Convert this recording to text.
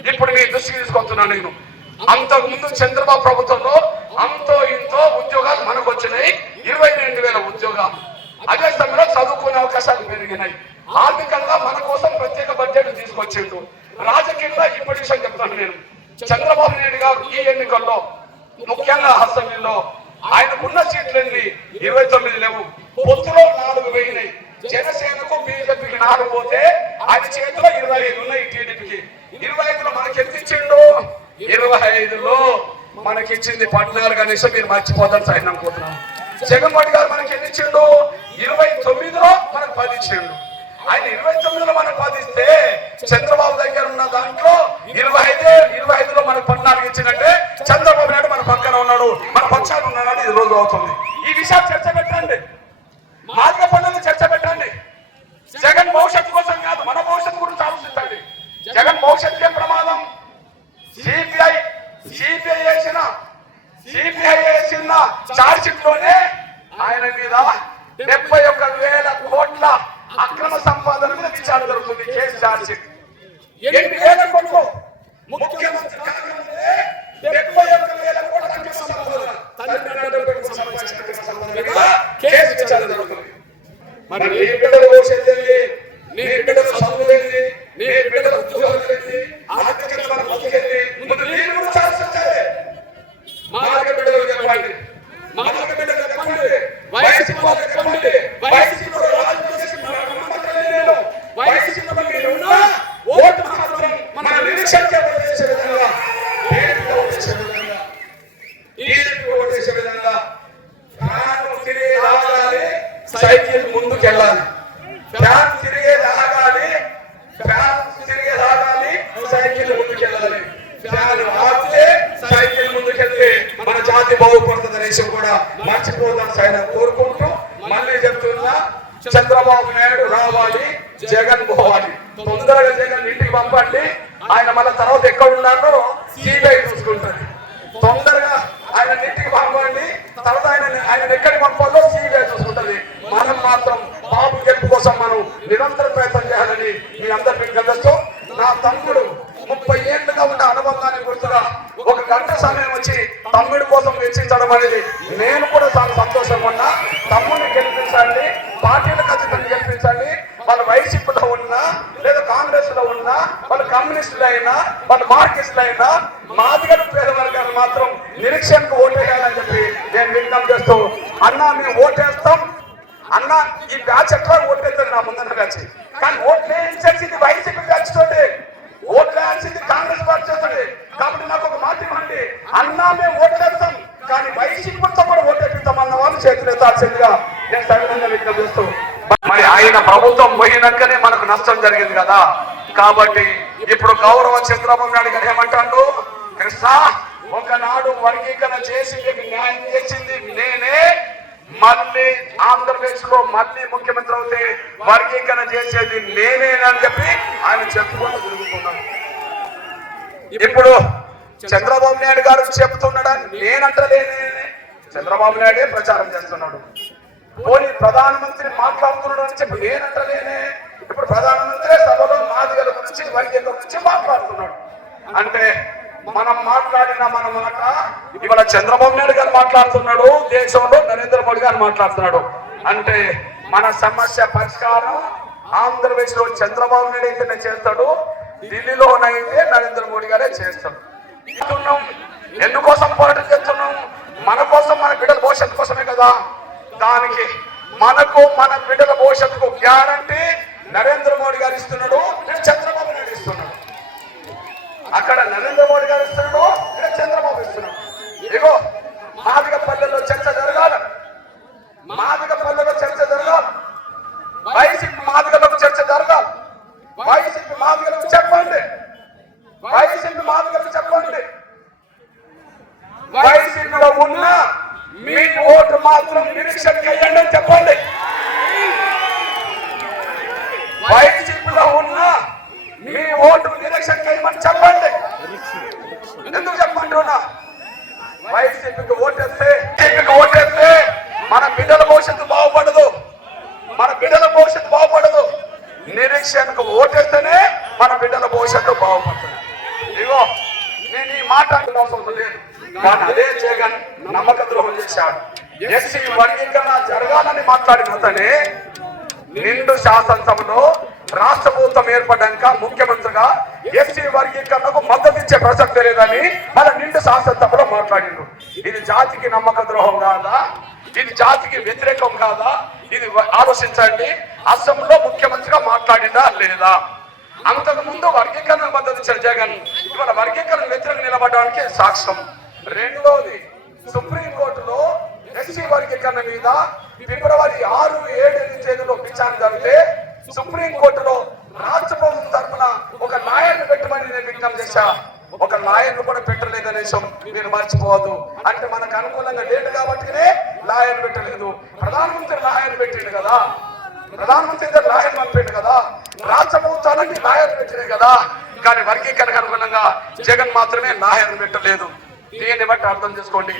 ఇప్పుడు మీ దృష్టికి తీసుకొస్తున్నాను నేను. అంతకు ముందు చంద్రబాబు ప్రభుత్వంలో అంతో ఇంతో ఉద్యోగాలు మనకు వచ్చినాయి, 22,000 ఉద్యోగాలు. అదే సమయంలో చదువుకునే అవకాశాలు పెరిగినాయి. ఆర్థికంగా మన కోసం ప్రత్యేక బడ్జెట్ తీసుకొచ్చిండు. రాజకీయంగా ఇప్పటి విషయం చెప్తాను నేను. చంద్రబాబు నాయుడు గారు ఈ ఎన్నికల్లో ముఖ్యంగా అసెంబ్లీలో ఆయనకున్న సీట్లన్నీ 29 లేవు. పొత్తులో 4 పోయినాయి. జనసేనకు బీజేపీకి 4 పోతే ఆయన చేతిలో 25 ఉన్నాయి. టీడీపీకి 25లో మనకి ఎంత ఇచ్చిండు? 25లో మనకిచ్చింది 14 అనేసి మీరు మర్చిపోతారు సార్ అనుకుంటున్నాను. జగన్మోహన్ గారు మనకి ఎన్ని ఇచ్చిండు? 29లో మనకు 10 ఇచ్చిండు. ఆయన 29లో మనకు 10 ఇస్తే చంద్రబాబు దగ్గర ఉన్న దాంట్లో 25లో మనకు 14 ఇచ్చినట్టే చంద్రబాబు నాయుడు మన పక్కన ఉన్నాడు, మన పక్షాలు ఉన్నాడు. ఇది రోజు అవుతుంది. ఈ విషయాలు చర్చ పెట్టండి, మార్గ పనులు చర్చ పెట్టండి. జగన్ భవిష్యత్తు కోసం కాదు, మన భవిష్యత్తు గురించి ఆలోచించండి. జగన్ భవిష్యత్తుకే ప్రమాదం. సిబిఐ వేసిన చార్జ్ షీట్ లోనే ఆయన మీద 71,000 కోట్ల అక్రమ సంపాదన మీద విచారణ జరుగుతుంది. కేసు చార్జ్ షీట్ 8,000 కోట్లు. ముఖ్యమంత్రి కాకముందే 71,000 కోట్ల అక్రమ సంపాదన కేసు విచారణ జరుగుతుంది. మరి నీ బిడ్డల భవిష్యత్తు ఏంటి? నీ బిడ్డల చదువు ఏంటి? నీ బిడ్డల ఉద్యోగాలు ఏంటి? ఆర్థికంగా మన బతికేంటి? ముందు నీకు కూడా ఆలోచించాలి. మాదిగ బిడ్డలు చెప్పండి, మాదిగ బిడ్డలు చెప్పండి, వైసీపీలో చెప్పండి, వైసీపీలో వైసీపీలో మీరు ఉన్న ఓటు మాత్రం మన నిరీక్షణకే ఓటేసే విధంగా, ఓటేసే విధంగా ఫ్యాన్ తిరిగి రాగాలి, సైకిల్ ముందుకెళ్ళాలి. ఫ్యాన్ తిరిగే రాగాలి, సైకిల్ ముందుకెళ్ళాలి. ఫ్యాన్ ఆపితే సైకిల్ ముందుకెళ్తే మన జాతి బాగుపడుతుంది అనేసి కూడా మర్చిపోతాను ఆయన కోరుకుంటూ మళ్ళీ చెప్తున్నా, చంద్రబాబు నాయుడు రావాలి, జగన్ పోవాలి. తొందరగా జగన్ ఇంటికి పంపండి. ఆయన మళ్ళీ తర్వాత ఎక్కడ ఉన్నారో సిబిఐ చూసుకుంటుంది. తొందరగా ఆయన ఇంటికి పంపండి. తర్వాత ఆయన ఎక్కడికి పంపాలో సిబిఐ చూసుకుంటుంది. మనం మాత్రం బాబు గెలుపు కోసం మనం నిరంతర ప్రయత్నం చేయాలని మీ అందరికీ గమనిస్తూ, నా తమ్ముడు 30 ఏళ్లుగా ఉన్న అనుబంధాన్ని గుర్తుగా 1 గంట సమయం వచ్చి తమ్ముడి కోసం వెచ్చించడం అనేది నేను కూడా చాలా సంతోషంగా ఉన్నా. తమ్ముడిని గెలిపించండి, పార్టీలు ఖచ్చితంగా గెలిపించండి. వాళ్ళు వైసీపీలో ఉన్నా లేదా కాంగ్రెస్ లో ఉన్నా, వాళ్ళు కమ్యూనిస్టులు అయినా, వాళ్ళు మార్కిస్టులు అయినా, మాదిగలు పేద వర్గాలు మాత్రం నిరీక్షణకు ఓటేయాలని చెప్పి నేను విజ్ఞప్తి చేస్తూ, అన్నా మేము ఓటేస్తాం అన్న. ఈ బ్యాచ్ ఎట్లా ఓటేస్తుంది నా ముందన్న బ్యాచ్, కానీ ఓట్లు వేయించాల్సింది వైసీపీ బ్యాచ్ తోటి, ఓట్లు వేయాల్సింది కాంగ్రెస్ పార్టీ చేస్తుంది. కాబట్టి నాకు ఒక మాట ఇవ్వండి, అన్నా మేము ఓట్లేస్తాం కానీ వైసీపీతో కూడా ఓటేపిస్తామన్న వాళ్ళు చేతులు ఎత్తాల్సిందిగా నేను సవినంగా విజ్ఞప్తి చేస్తూ, మరి ఆయన ప్రభుత్వం పోయినాకనే మనకు నష్టం జరిగింది కదా. కాబట్టి ఇప్పుడు గౌరవ చంద్రబాబు నాయుడు గారు ఏమంటాడు? కృష్ణ, ఒకనాడు వర్గీకరణ చేసి మీకు న్యాయం చేసింది నేనే, మళ్ళీ ఆంధ్రప్రదేశ్ లో మళ్ళీ ముఖ్యమంత్రి అవుతే వర్గీకరణ చేసేది నేనేనని చెప్పి ఆయన చెప్పుకుంటూ తిరుగుతున్నాడు. ఇప్పుడు చంద్రబాబు నాయుడు గారు చెప్తున్నాడని నేనంటలేనే, చంద్రబాబు నాయుడే ప్రచారం చేస్తున్నాడు. పోనీ ప్రధానమంత్రి మాట్లాడుతున్నాడు అని చెప్పి నేనంటలేనే. ఇప్పుడు ప్రధానమంత్రి సభలో మాదిగల గురించి, వర్గీకరణ గురించి మాట్లాడుతున్నాడు. అంటే మనం మాట్లాడిన మన మాట ఇవాళ చంద్రబాబు నాయుడు గారు మాట్లాడుతున్నాడు, దేశంలో నరేంద్ర మోడీ గారు మాట్లాడుతున్నాడు. అంటే మన సమస్య పరిష్కారం ఆంధ్రప్రదేశ్ లో చంద్రబాబు నాయుడు అయితేనే చేస్తాడు, ఢిల్లీలోనైతే నరేంద్ర మోడీ గారే చేస్తాడు. ఎందుకోసం పోరాటం చేస్తున్నాం? మన కోసం, మన బిడ్డల భవిష్యత్తు కోసమే కదా. దానికి మనకు, మన బిడ్డల భవిష్యత్తుకు గ్యారంటీ నరేంద్ర మోడీ గారు ఇస్తున్నాడు, చంద్రబాబు నాయుడు ఇస్తున్నాడు. అక్కడ నరేంద్ర మోడీ గారు ఇస్తున్నాడు, ఇక్కడ చంద్రబాబు ఇస్తున్నాడు. ఇగో మాదిగ పల్లెల్లో చర్చ జరగాలి, మాదిగ పల్లెలో చర్చ జరగాలి, వైసీపీ మాదిగలకు చర్చ జరగాలి. వైసీపీ మాదిగలకు చెప్పండి, వైసీపీ మాదిగలకు చెప్పండి, వైసీపీలో ఉన్న మీ ఓటు మాత్రం నిరీక్షణకి అయ్యండి అని చెప్పండి. వైసీపీలో ఉన్న మీ ఓటు నిరీక్షణకి అయ్యమని చెప్పండి. ఎందుకు చెప్పంటున్నా? వైసీపీకి ఓటేస్తే మన బిడ్డల భవిష్యత్తు బాగుపడదు, మన బిడ్డల భవిష్యత్తు బాగుపడదు. నిరీక్షణకు ఓటేస్తేనే మన బిడ్డల భవిష్యత్తు బాగుపడుతుంది. మాట్లాడిన అవసరం లేదు. కానీ అదే జగన్ నమ్మక ద్రోహం చేశాడు. ఎస్సీ వర్గీకరణ జరగాలని మాట్లాడిన అతనే నిండు శాసనసభలో రాష్ట్ర ప్రభుత్వం ఏర్పడ్డాక ముఖ్యమంత్రిగా ఎస్సీ వర్గీకరణకు మద్దతు ఇచ్చే ప్రసక్తి లేదని మన నిండు శాసనసభలో మాట్లాడిండు. ఇది జాతికి నమ్మక ద్రోహం కాదా? ఇది జాతికి వ్యతిరేకం కాదా? ఇది ఆలోచించండి. అసెంబ్లీలో ముఖ్యమంత్రిగా మాట్లాడిందా లేదా? అంతకు ముందు వర్గీకరణ మద్దతు ఇచ్చిన జగన్ ఇవాళ వర్గీకరణ వ్యతిరేకంగా నిలబడడానికి సాక్ష్యం. రెండోది, సుప్రీంకోర్టులో ఎస్సీ వర్గీకరణ మీద ఫిబ్రవరి 6, 7 తేదీలో విచారణ జరిగితే సుప్రీంకోర్టులో రాష్ట్ర ప్రభుత్వం తరఫున ఒక లాయర్ను పెట్టమని నేను విజ్ఞప్తి చేశా. ఒక లాయర్ను కూడా పెట్టలేదనే విషయం మీరు మర్చిపోవద్దు. అంటే మనకు అనుకూలంగా లేదు కాబట్టినే లాయర్ పెట్టలేదు. ప్రధానమంత్రి లాయర్ పెట్టిండు కదా, ప్రధానమంత్రి లాయర్ పంపిండు కదా, రాష్ట్ర ప్రభుత్వాలన్నీ లాయర్ పెట్టినాయి కదా. కానీ వర్గీకరణకు అనుగుణంగా జగన్ మాత్రమే లాయర్ పెట్టలేదు. దీన్ని బట్టి అర్థం చేసుకోండి.